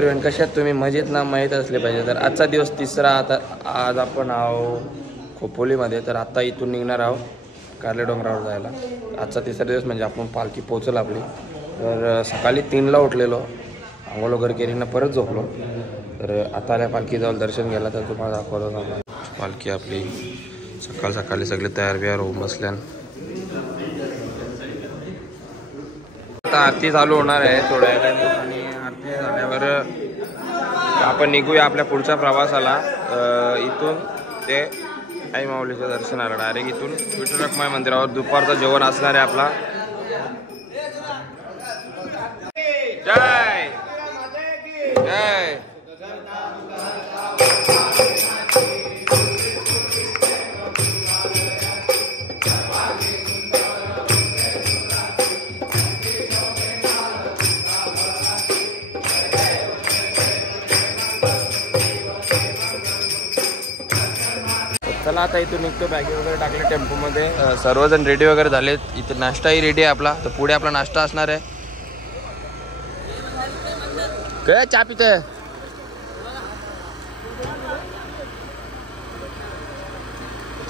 Everyone, कशात तुम्ही मजेत ना? माहीत असले पाहिजे. तर आजचा दिवस तिसरा. आता आज आपण आहो खोपोलीमध्ये. तर आत्ता इथून निघणार आहोत कारले डोंगरावर जायला. आजचा तिसरा दिवस म्हणजे आपण पालखी पोचल आपली. तर सकाळी 3ला उठलेलो, आंघोळ वगैरे केली, परत झोपलो. तर आता आल्या पालखी जाऊन दर्शन घ्यायला. तर तुम्हाला दाखवतो पालखी आपली सकाळ सकाळी सगळे तयार बियार होऊन बसल्यान. आता आरती चालू होणार आहे थोड्या वेळाने आणि आरती झाल्यावर आपण निघूया आपल्या पुढच्या प्रवासाला. इथून ते आई माऊलीच्या दर्शनाला डायरेक्ट इथून विठ्ठल रखुमाई मंदिरावर दुपारचं जेवण असणार आहे आपला. जय जय. चला आता इथून निघतो. बॅगी वगैरे टाकले टेम्पोमध्ये. सर्वजण रेडी वगैरे झालेत. इथे नाश्ताही रेडी आहे आपला. तर पुढे आपला नाश्ता असणार आहे. काय चहा पिते?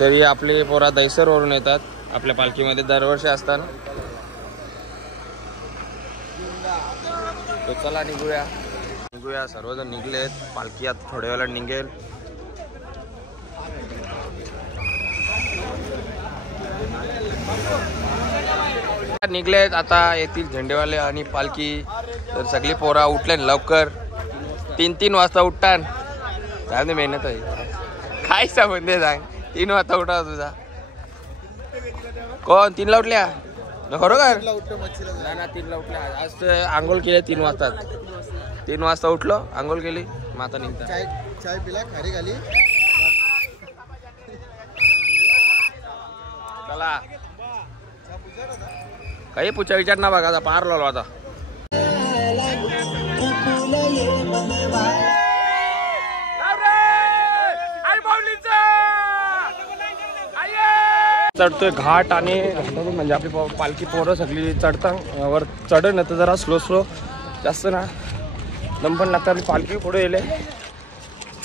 तरी आपले पोरा दैसरवरून येतात आपल्या पालखीमध्ये, दरवर्षी असतात. तर चला निघूया. सर्वजण निघलेत. पालखी आता थोड्या वेळाला निघेल. निघलेत आता येतील झेंडेवाले आणि पालखी. तर सगळी पोरा उठले लवकर. 3 वाजता उठतान. काय नाही मेहनत आहे. काय संबंध सांग. 3 वाजता उठा तुझा. कोण 3ला उठल्या? खरोखर ना 3ला उठल्या. आज आंघोळ केले 3 वाजता. 3 वाजता उठलो, आंघोळ केली, मग आता निघता. चाय पिला, खारी घाली. चला काही पुढचा विचार ना बघा. आता पार लावलो आता. चढतोय घाट आणि घाटातून म्हणजे आपली पालखी पोरं सगळी चढता. वर चढ ना तर जरा स्लो जास्त ना दम पण लागता. आपली पालखी पुढे येले.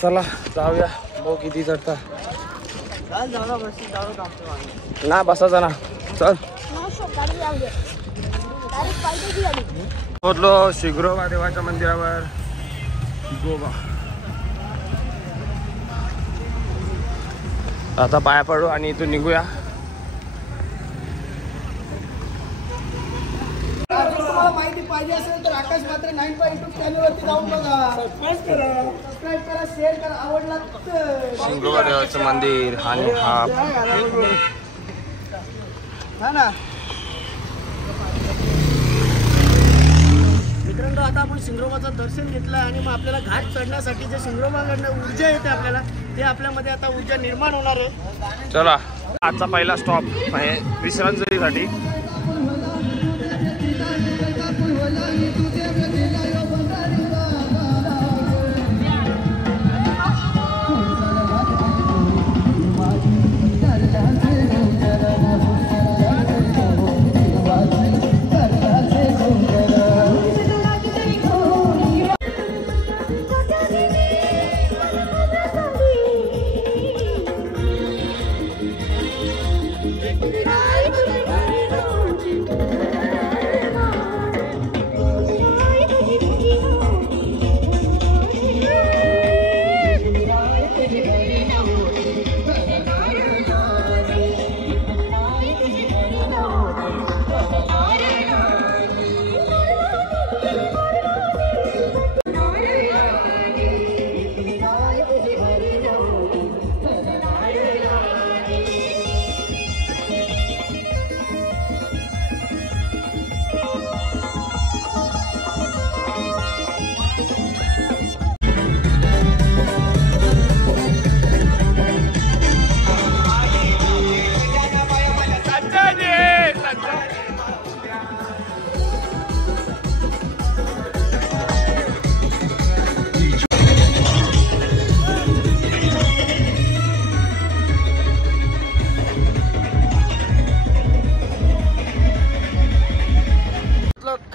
चला जाऊया. भाऊ किती चढता ना, बसायचा ना. चल पोहोचलो शिग्रोबा देवाच्या मंदिरावर. गोबा आता पाया पडू आणि इथून निघूया. तुम्हाला माहिती पाहिजे असेल तर आकाश मात्र 9.2 चॅनलवरती जाऊन बघा. सबस्क्राईब करा, शेअर करा. आवडला तर शिग्रोबा देवाचं मंदिर. आणि हा ना मित्रांनो, आता आपण शिंगरोबाचं दर्शन घेतलं आणि मग आपल्याला घाट चढण्यासाठी जे शिंगरोबाकडनं ऊर्जा येते आपल्याला, ते आपल्यामध्ये आता ऊर्जा निर्माण होणार आहे. चला आजचा पहिला स्टॉप आहे विश्रांतीसाठी.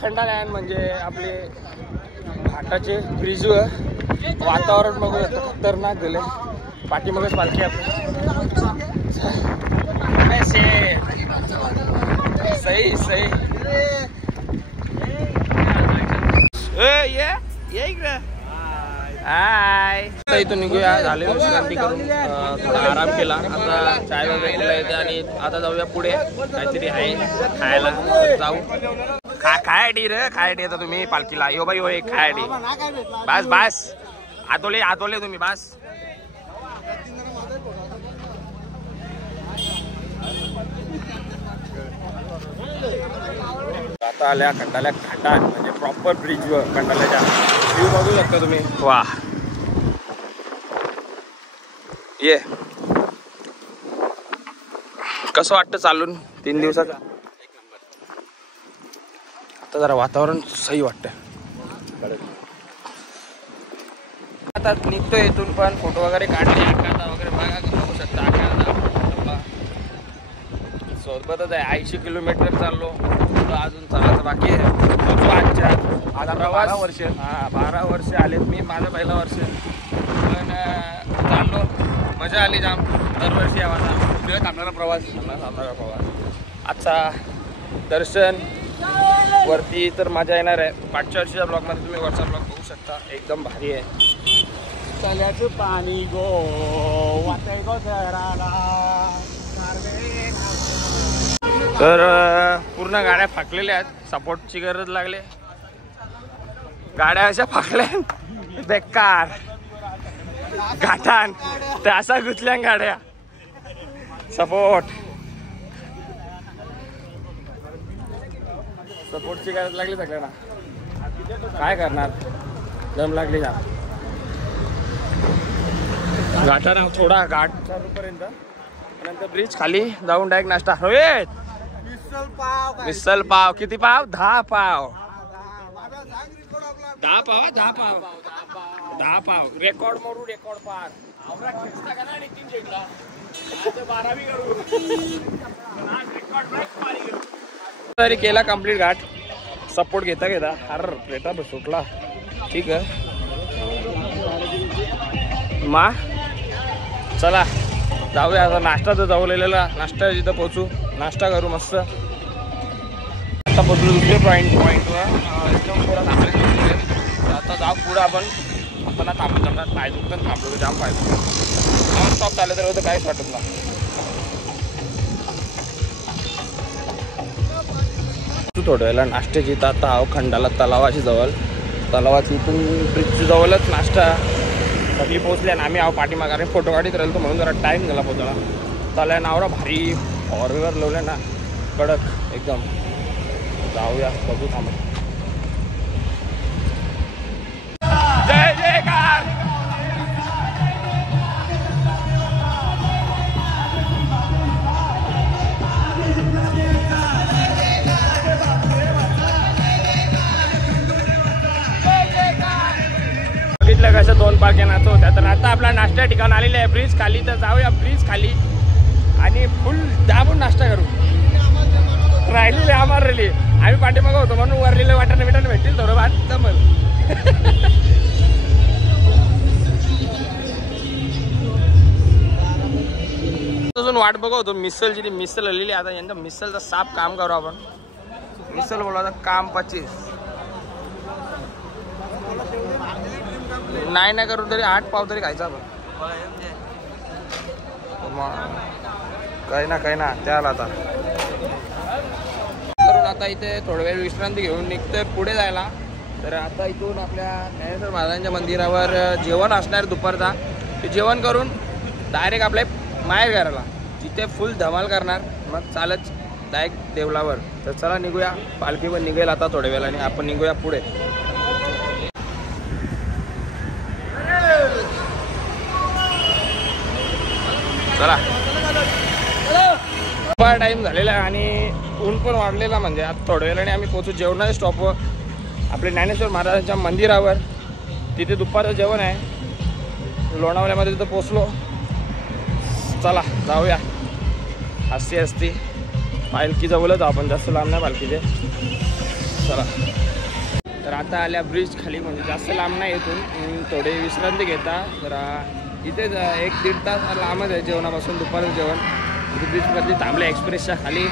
खंडालयान म्हणजे आपले घाटाचे ब्रिज वातावरण बघू खतरनाक दिले. पाठीमागच पालखी आपली. सही सही ये इकडे. हाय. इथून निघूया. झाले विश्रांती करून थोडा आराम केला. आता चाय वगैरे केला येते आणि आता जाऊया पुढे. काहीतरी आहे खायला जाऊ. खायसाठी रे खायसाठी येता तुम्ही पालखीला. यो बाई हो एक खायसाठी. बस बस आतोले तुम्ही बस. आता आल्या खंडाल्या घाटात म्हणजे प्रॉपर ब्रिजवर खंडाल्याच्या व्ह्यू बघू शकता तुम्ही. वा ये कसं वाटतं चालून 3 दिवसाचा. आता जरा वातावरण सही वाटतं. आता निघतोय इथून पण फोटो वगैरे काढले. आकाता वगैरे बघा बघू शकता. आकाता सोबतच आहे. 80 किलोमीटर चाललो. अजून चालायचं बाकी आहे. आता प्रवास 12 वर्ष आलेत मी. माझं पहिलं वर्ष पण चाललो. मजा आली जाम. दरवर्षी आम्हाला थांबणारा प्रवास. आजचा दर्शन वरती तर मजा येणार आहे. मागच्या वर्षीच्या ब्लॉगमध्ये तुम्ही वरचा ब्लॉग बघू शकता. एकदम भारी आहे. तल्याचं पाणी गो वाटे गो शहराला. तर पूर्ण गाड्या फाकलेल्या आहेत. सपोर्टची गरज लागली. गाड्या अशा फाकल्या बेकार घाटान त्या असा गुतल्या गाड्या. सपोर्टची गरज लागली सगळ्यांना. काय करणार. दम लागली जा. घाटानं थोडा घाट चालूपर्यंत नंतर ब्रिज खाली जाऊन डायरेक्ट नाश्ता. रोहित मिसल पाव. किती पाव. 10 पाव. 10 पाव. रेकॉर्ड मारू. रेकॉर्ड पार तरी केला कम्प्लीट घाट. सपोर्ट घेता अरे प्लेटा सुटला. ठीक आहे मा. चला जाऊया आता. नाश्ता तर जाऊलेला. नाश्ता जिथं पोहोचू. नाश्ता करू मस्त. आता पोचलो दुसरे पॉईंटवर. एकदम थोडा थांबले. आता जाऊ पुढं आपण थांबणार. पाय दुखतं थांबलो जाम पाय नॉन स्टॉप चाललं तर होतं काहीच वाटत नाही. तू थोड्या वेळेला नाश्त्याची तर आता आहो खंडाला तलावाशी जवळ. तलावाची इथून ब्रिजची जवळच नाश्ता सगळी पोचल्या ना. आम्ही आहो पाठीमागाने फोटो काढीत राहिलो म्हणून जरा टाईम झाला पोचला. तल्या नावरा भारी फॉरवेवर लावले ना कडक एकदम. जाऊया बघू थांबा. जय जयकार. बघितलं कसं 2 पालख्या नाचत होत्या. तर आता आपला नाश्ता ठिकाण आलेला आहे ब्रिज खाली. तर जाऊया ब्रिज खाली आणि फुल दाबून नाश्ता करू. राहिलेले आम्हाला आम्ही पाठीमागं होतो म्हणून वरलेलं वाटाणा बिटाणं भेटतील थोडं भात जमल. अजून वाट बघतो मिसलची. ती मिसल आलेली. आता यांचं मिसलचं साफ काम करू आपण. मिसल बोलायचं काम 25 नाही करू तरी 8 पाव तरी खायचा आपण. काही ना त्याला आता करून आता इथे थोडा वेळ विश्रांती घेऊन निघतोय पुढे जायला. तर आता इथून आपल्या ज्ञानेश्वर महाराजांच्या मंदिरावर जेवण असणार दुपारचा. ते जेवण करून डायरेक्ट आपल्या माहेर घराला जिथे फुल धमाल करणार. मग चालत डायरेक्ट देवलावर. तर चला निघूया. पालखी पण निघेल आता थोड्या वेळाने. आपण निघूया पुढे. चला टाइम झालेला आहे आणि ऊन पण वाढलेला. म्हणजे आता थोड्या वेळाने आम्ही पोहोचू जेवणाच्या स्टॉपवर आपले ज्ञानेश्वर महाराजांच्या मंदिरावर. तिथे दुपारचं जेवण आहे. लोणावळ्यामध्ये तिथं पोचलो. चला जाऊया. पालखी जवळच आपण जास्त लांब नाही पालखीचे. चला तर आता आल्या ब्रिज खाली, म्हणजे जास्त लांब नाही इथून, थोडे विश्रांती घेता जरा इथेच 1-1.5 तास लांबच आहे जेवणापासून. दुपारचं जेवण इथे ब्रिजवरती थांबलं एक्सप्रेसच्या खाली.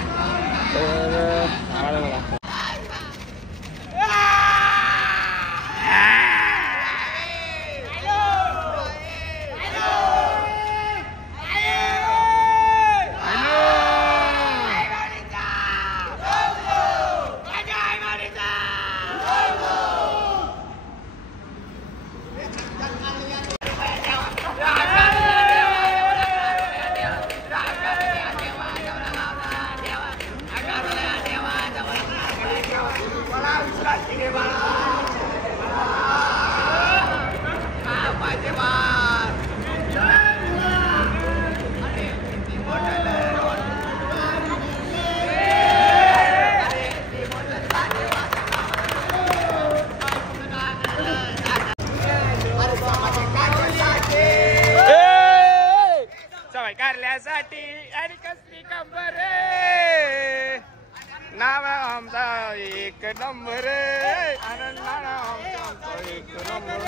तर आम्हाला बघा कारल्यासाठी आणि कसली कंबर नाव आमचा 1 नंबर आनंद आमचा 1 नंबर.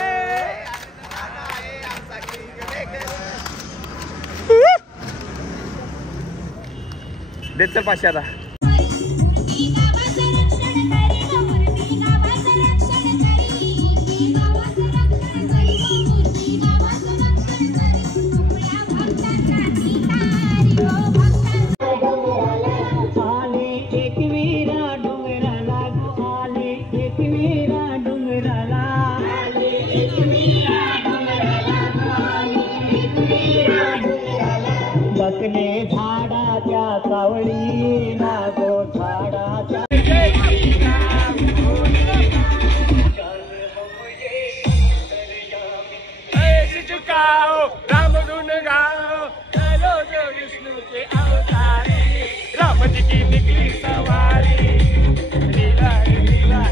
देत चल 500 आता. झाडाच्या सावळी नागो झाडाच्या राम धुन गाओ चलो जो विष्णु के अवतारी, राम जी की निकली सवारी लीला लीला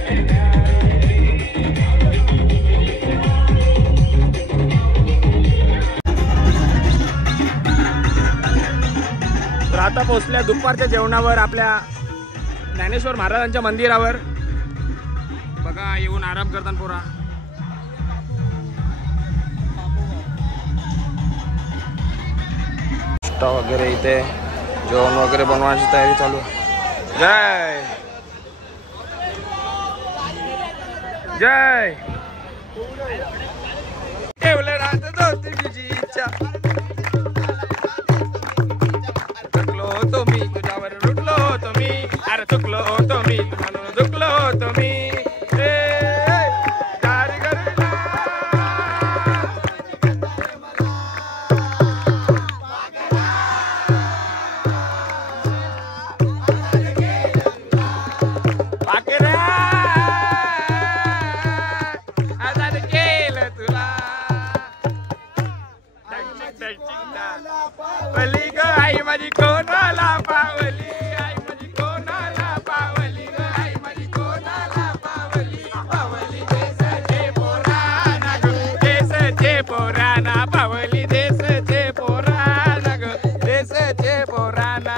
तर आता पोहोचल्या दुपारच्या जेवणावर आपल्या ज्ञानेश्वर महाराजांच्या मंदिरावर. बघा येऊन आराम करताना पोरा. वगैरे इथे जेवण वगैरे बनवायची तयारी चालू. जय जय ठेवलं राहत होती तुझी इच्छा, चुकलो होतो मी तुझ्यावर, रुकलो होतो मी, अरे चुकलो होतो मी म्हणून चुकलो होतो मी. पावली ग आई माझी कोणाला पावली, आई माझी कोणाला पावली ग आई माझी कोणाला पावली. पावली देशचे पोराना ग देशचे पोराना, पावली देशचे पोराना ग देशचे पोराना.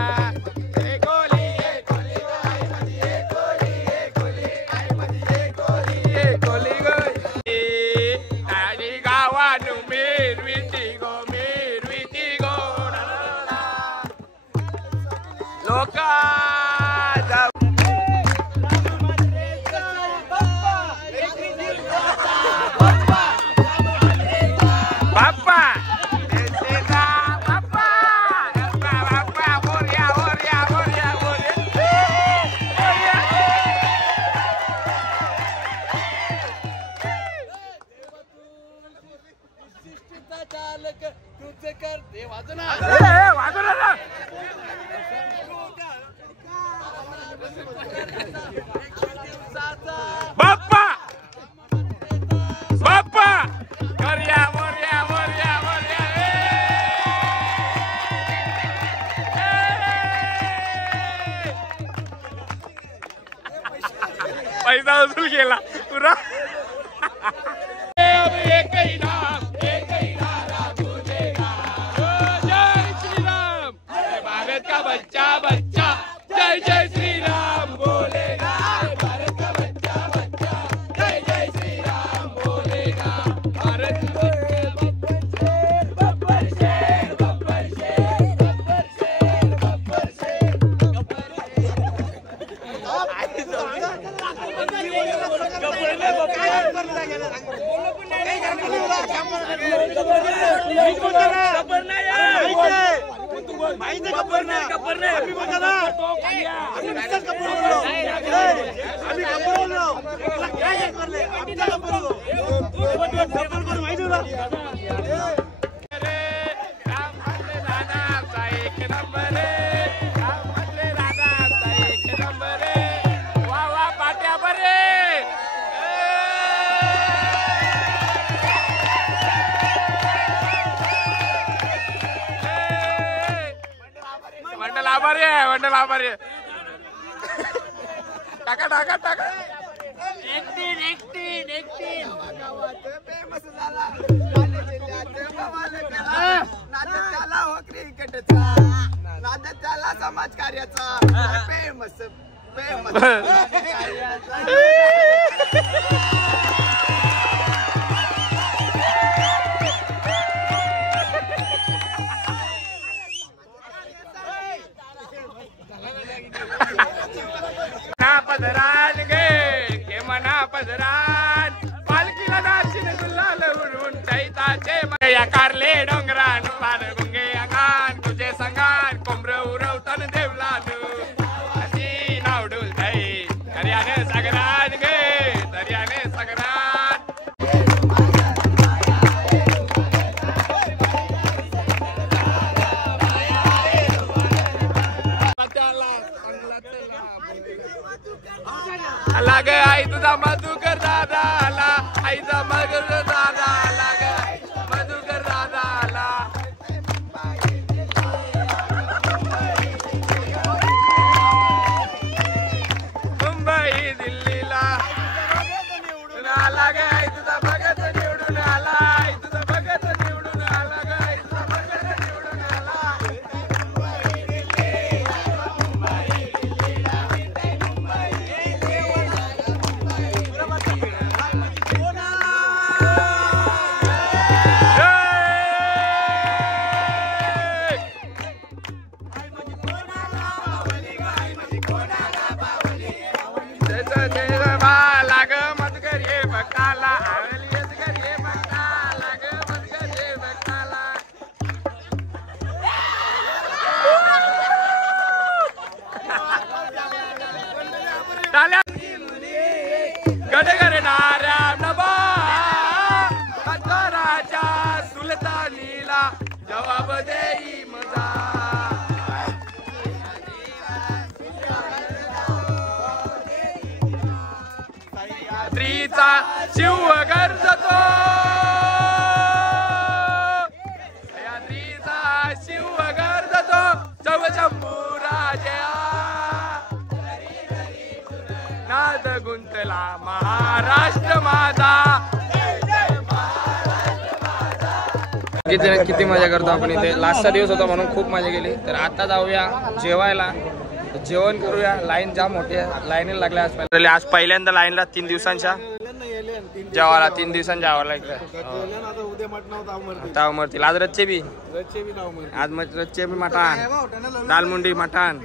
बाप्पा बाप्पा मोरया मोरया मोरया मोरया. पैसा वसूल केला पुरा. बच्चा बच्चा जय जय श्री राम बोलेगा, भारत का बच्चा बच्चा जय मंडल आभारी टाका टाका टाका त्याला समाज कार्याचा फेमस पदरान गे मना पदरान पालखीला नाचिन गुलाल उडवून चैताचे या कारले डोंगरान पान गुंगे अंगान तुझे संगान कोंबड उरवतान देवला अशी नाव डुलताई दर्याने सागरान गे दर्याने सागरान लाग आई तुझा मधुकर दादा आला आईचा मधुकर दादा आला ग मधुकर दादा आला मुंबई दिल्लीला आला ग आई तुझा भगत निवडून आला आई तुझा भगत निवडून आला ग आई तुझा भगत निवडून आला सुलतानीला जवाब देई मजा स्त्रीचा शिव गरजतो स्त्रीचा शिव गरजतो चवचंबू राजया नाद गुंतला महाराष्ट्र माझा किती मजा करतो आपण इथे लास्टचा दिवस होता म्हणून खूप मजा केली तर आता जाऊया जेवायला जेवण करूया लाईन जाम मोठी आहे लाईनीला लागल्या आज पहिल्यांदा लाईनला 3 दिवसांच्या जेवायला 3 दिवसांच्या जेवायला ताव मरतील आज रच्चे बी आज रच्चे बी मटण दालमुंडी मटण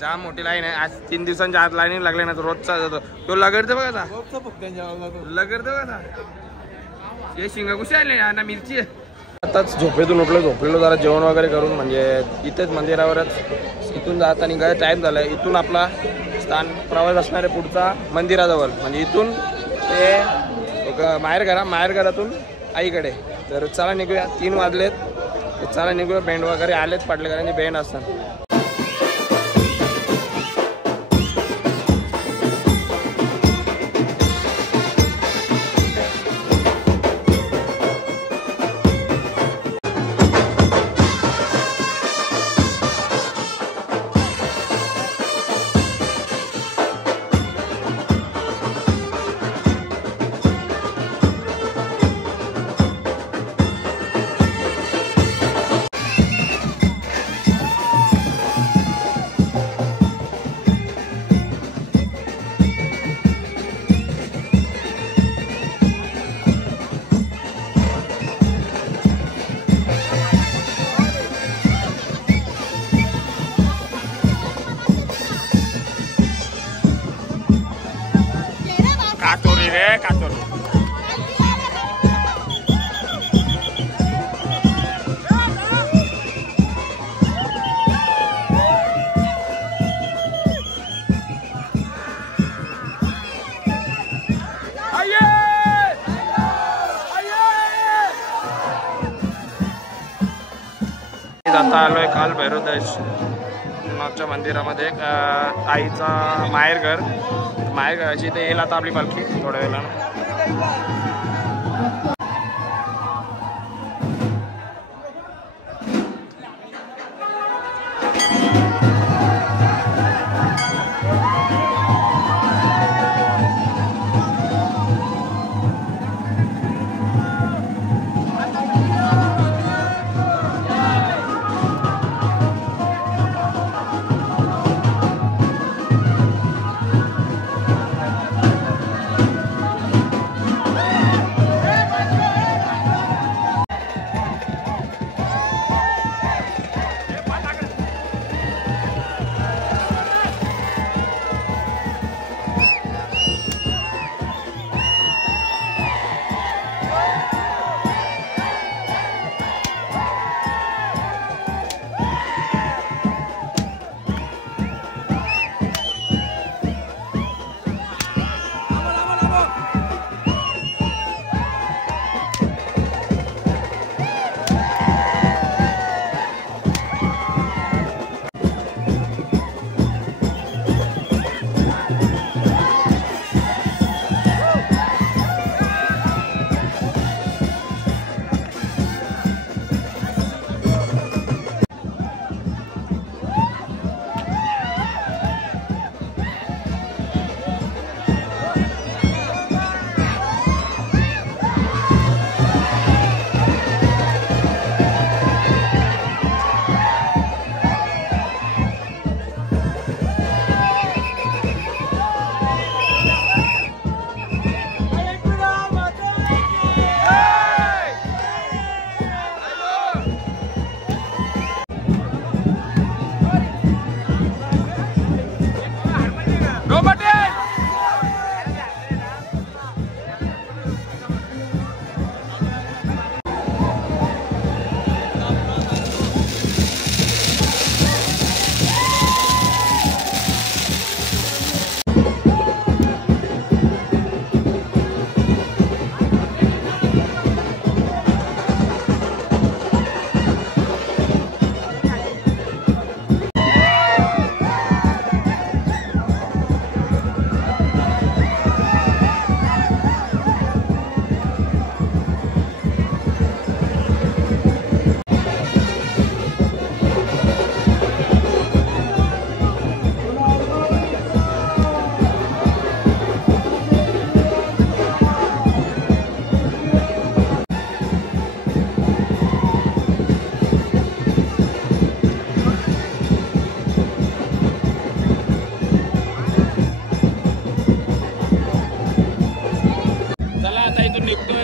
जाम मोठी लाईन आहे आज 3 दिवसांच्या आज लाईन लागले ना रोजचा जातो तो लगडतो बघा लगडतो बघा हे शिंगा कुठे आले ना मिरची आताच झोपेतून उठलो झोपलेलो जरा जेवण वगैरे करून म्हणजे इथेच मंदिरावरच इथून जाता निघायचा टाईम झाला आहे इथून आपला स्थान प्रवास असणार आहे पुढचा मंदिराजवळ म्हणजे इथून ते माहेरघरातून आईकडे तर चला निघूया 3 वाजलेत चला निघूया बँड वगैरे आलेच पाटले कारण बँड असतात आता आलोय काल भैरवनाथच्या मंदिरामध्ये आईचा माहेरघराची इथे येईल आता आपली पालखी थोड्या वेळानं.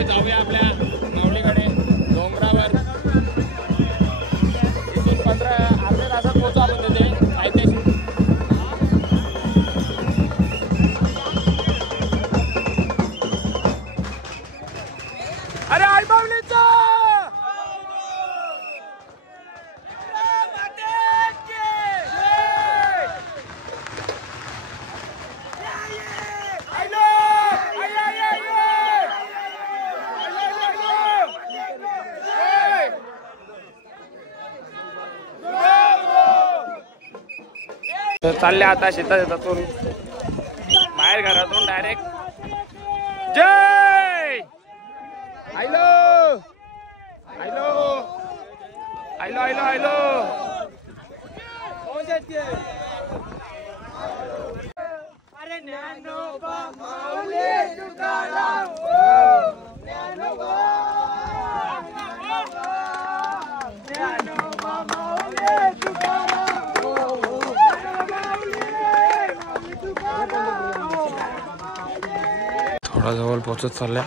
जाऊया आपल्या माऊलीकडे डोंगरावर. इथून अर्ध्या तासात पोहोचू आपण तिथे कायदेशीर. अरे आई माऊलीचा चालले आता शेतातून बाहेर घरातून डायरेक्ट. जय hello hello hello hello hello. अरे ज्ञानोबा माऊली तुकाराम ज्ञानोबा ज्ञानोबा माऊली तुकाराम. थोडा जवळ पोहोचत चालल्या.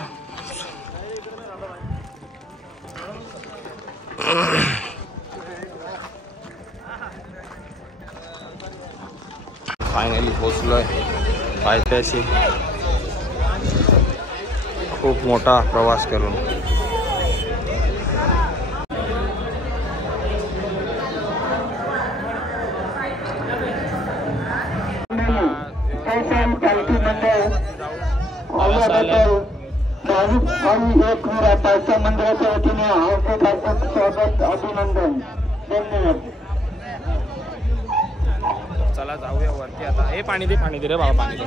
फायनली पोहोचलोय पायथ्याशी. खूप मोठा प्रवास करून. मंदिराच्या वतीने हार्दिक स्वागत अभिनंदन. चला जाऊया वरती आता. हे पाणी दे रे बाबा, पाणी दे.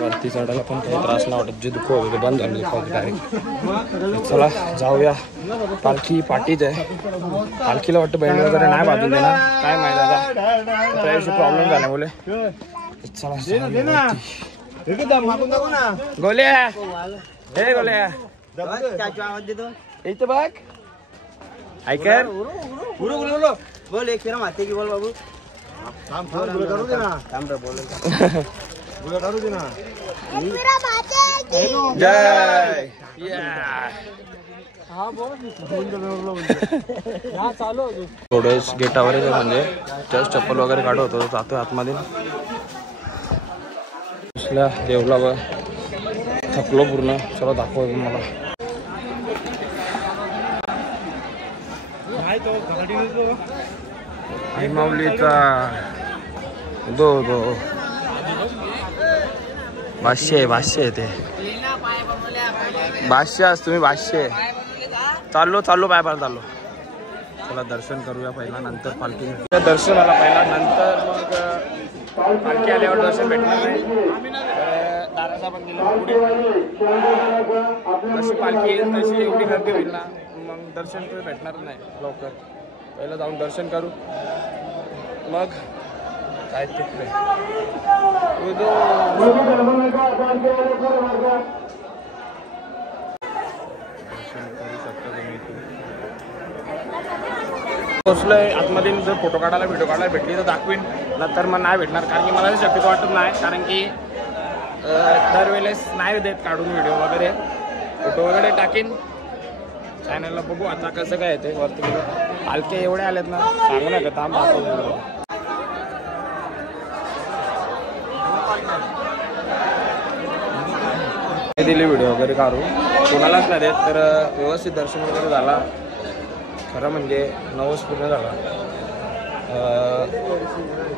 वरती चढायला पण काही त्रास नाही वाटत. जे दुःख वगैरे बंद झाले डायरेक्ट. चला जाऊया. पालखी पाठीच आहे. पालखीला वाटतं बँड वगैरे नाही बांधून देणार, काय माहिती आता त्याविषयी प्रॉब्लेम झाल्यामुळे. चला गोल्या, हे गोल्या इथं बघ. ऐकर बोल एक फेरा मारते की बोल बाबू. करू दे ना, करू दे ना. जय. थोडं गेटावर म्हणजे जस्ट चप्पल वगैरे काढत होतो, जातोय आतमध्ये. दुसऱ्या देवला थकलो पूर्ण. चला दाखव मला. आई माऊलीचा दो भाष्य आहे ते. भाष्य आज तुम्ही भाष्य. चाललो पाय चाललो. चला दर्शन करूया पहिला, नंतर पालखी. दर्शन आला पहिला, नंतर मग पालखी आल्यावर दर्शन भेटणार नाही. दाराचा पण दिला पुढे. जशी पालखी येईल तशी एवढी गर्दी होईल ना, मग दर्शन तर भेटणार नाही लवकर. पहिलं जाऊन दर्शन करू, मग काय तिकडे पोचलोय आतमध्ये. जर फोटो काढायला व्हिडिओ काढायला भेटली तर दाखवीन, नंतर मग नाही भेटणार. कारण की मला ते शक्यतो वाटत नाही, कारण की दरवेळेस नाही देत काढून व्हिडिओ वगैरे. फोटो वगैरे टाकीन चॅनलला, बघू आता कसं काय येते वरती. पालखे एवढे आलेत ना, सांगू नका. थांब दाखवतो. दिली व्हिडिओ वगैरे काढू, कोणालाच नाही देत. तर व्यवस्थित दर्शन वगैरे झाला. खरं म्हणजे नवस पूर्ण झाला.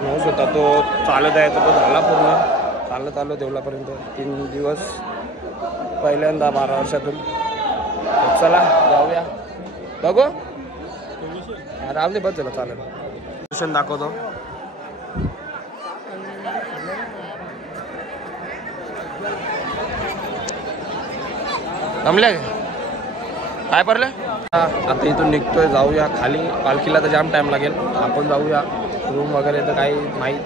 नवस होता तो चालत आहे, तो झाला पूर्ण. चालत आलो देवलापर्यंत. 3 दिवस पहिल्यांदा 12 वर्षातून. चला जाऊया, बघू. राहू दे, बस झालं, चालेल. दर्शन दाखवतो. जमले काय पडलं. आता इथून निघतोय, जाऊया खाली. पालखीला तर जाम टाइम लागेल. आपण जाऊया. रूम वगैरे तर काही माहीत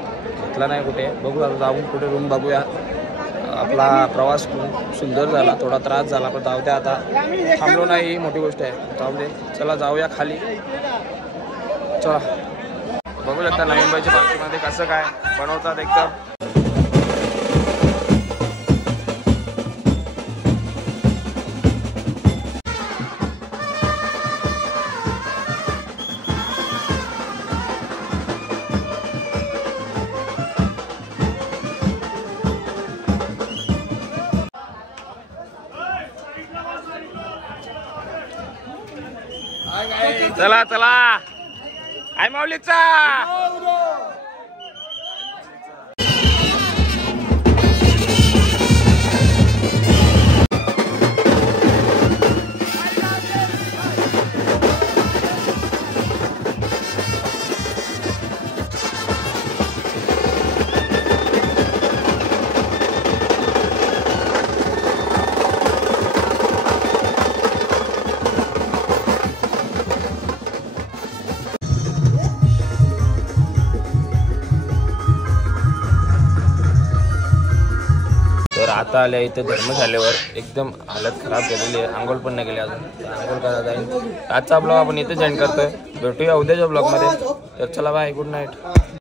घेतला नाही कुठे. बघू आता जाऊन कुठे रूम बघूया. आपला प्रवास खूप सुंदर झाला, थोडा त्रास झाला, पण जाऊ द्या. आता थांबलो नाही, ही मोठी गोष्ट आहे. जाऊ दे, चला जाऊया खाली. चला बघू शकता नवीन बाईच्या पालखीमध्ये कसं काय बनवतात एकदम. चला चला आई माऊलीचा. आता आल्या इथे धर्मशालेवर एकदम हालत खराब झालेली आहे. आंघोळ पण नाही केली अजून, आंघोळ करा जाईल. आजचा ब्लॉग आपण इथे एंड करतोय. भेटूया उद्याच्या ब्लॉगमध्ये. तर चला बाय, गुड नाईट.